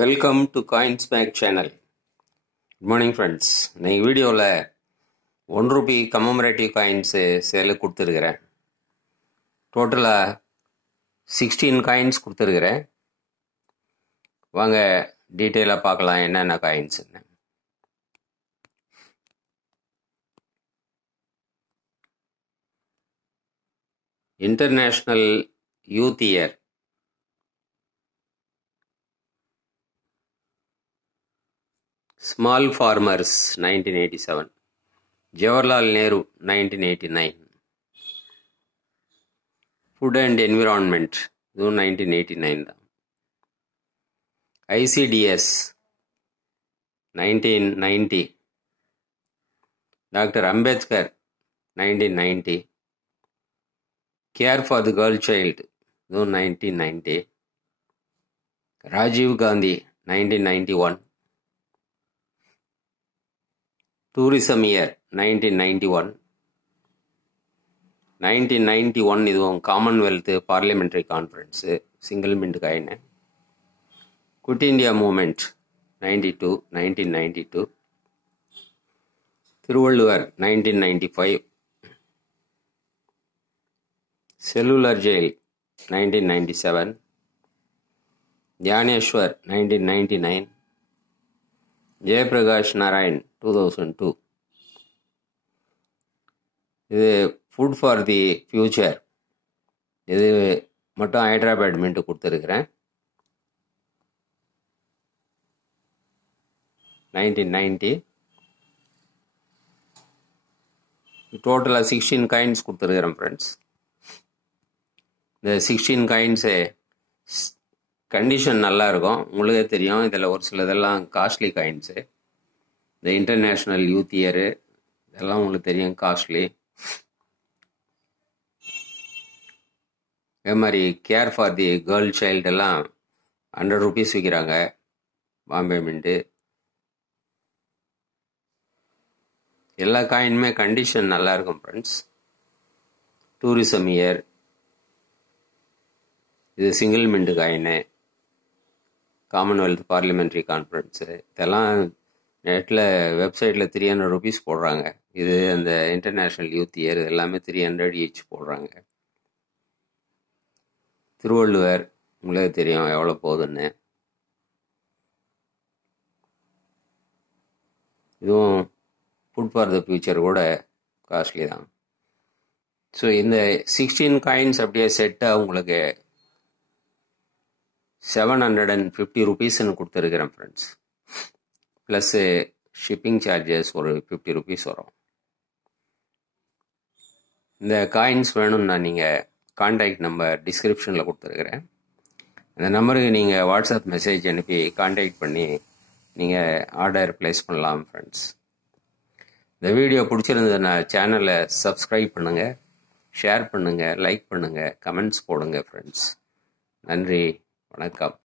Welcome to coins pack channel. Good morning friends. இன்னைக்கு வீடியோவில் ₹1 commemorative coins சேலுக்கு கொடுத்துருக்குறேன். டோட்டலாக 16 காயின்ஸ் கொடுத்துருக்குறேன். வாங்க டீட்டெயிலாக பார்க்கலாம் என்னென்ன காயின்ஸுன்னு. International youth year, Small Farmers 1987, Jawaharlal Nehru 1989, Food and Environment இதுவும் 1989 தான். ICDS 1990, Dr. Ambedkar 1990, Care for the Girl Child இதுவும் 1990, Rajiv Gandhi 1991, Tourism Year 1991, 1991 இதுவும் commonwealth parliamentary conference, single mint coin. Quit India movement 1992, Thiruvalluvar 1995, cellular jail 1997, Dnyaneshwar 1999, Jayaprakash Narayan 2002. இது food for the future, இது மட்டும் Hyderabad mint கொடுத்துருக்குறேன். 1990. டோட்டலாக 16 coins கொடுத்துருக்குறேன் ஃப்ரெண்ட்ஸ். இந்த 16 காயின்ஸு கண்டிஷன் நல்லா இருக்கும், உங்களுக்கே தெரியும். இதில் ஒரு சிலதெல்லாம் காஸ்ட்லி காயின்ஸு. இந்த இன்டர்நேஷ்னல் யூத் இயரு இதெல்லாம் உங்களுக்கு தெரியும், காஸ்ட்லி. அதே மாதிரி care for the girl child எல்லாம் ₹100 விற்கிறாங்க, பாம்பே மின்ட்டு. எல்லா காயினுமே கண்டிஷன் நல்லா இருக்கும் ஃப்ரெண்ட்ஸ். டூரிசம் இயர், இது single mint coin, commonwealth parliamentary conference. இதெல்லாம் நெட்டில் வெப்சைட்டில் ₹300 போடுறாங்க. இது அந்த இன்டர்நேஷ்னல் யூத் இயர் எல்லாமே 300 ஈச் போடுறாங்க. திருவள்ளுவர் உங்களுக்கு தெரியும் எவ்வளோ போகுதுன்னு. இதுவும் ஃபுட் ஃபார் த ஃபியூச்சர் கூட காஸ்ட்லி தான். ஸோ இந்த 16 காயின்ஸ் அப்படியே செட்டாக உங்களுக்கு ₹750 கொடுத்துருக்குறேன் ஃப்ரெண்ட்ஸ். ப்ளஸ்ஸு ஷிப்பிங் சார்ஜஸ் ஒரு ₹50 வரும். இந்த காயின்ஸ் வேணும்னா நீங்கள் கான்டாக்ட் நம்பர் டிஸ்கிரிப்ஷனில் கொடுத்துருக்குறேன். அந்த நம்பருக்கு நீங்கள் வாட்ஸ்அப் மெசேஜ் அனுப்பி கான்டாக்ட் பண்ணி நீங்கள் ஆர்டர் ப்ளேஸ் பண்ணலாம் ஃப்ரெண்ட்ஸ். இந்த வீடியோ பிடிச்சிருந்ததுன்னா சேனலை சப்ஸ்கிரைப் பண்ணுங்கள், ஷேர் பண்ணுங்கள், லைக் பண்ணுங்கள், கமெண்ட்ஸ் போடுங்க ஃப்ரெண்ட்ஸ். நன்றி, வணக்கம்.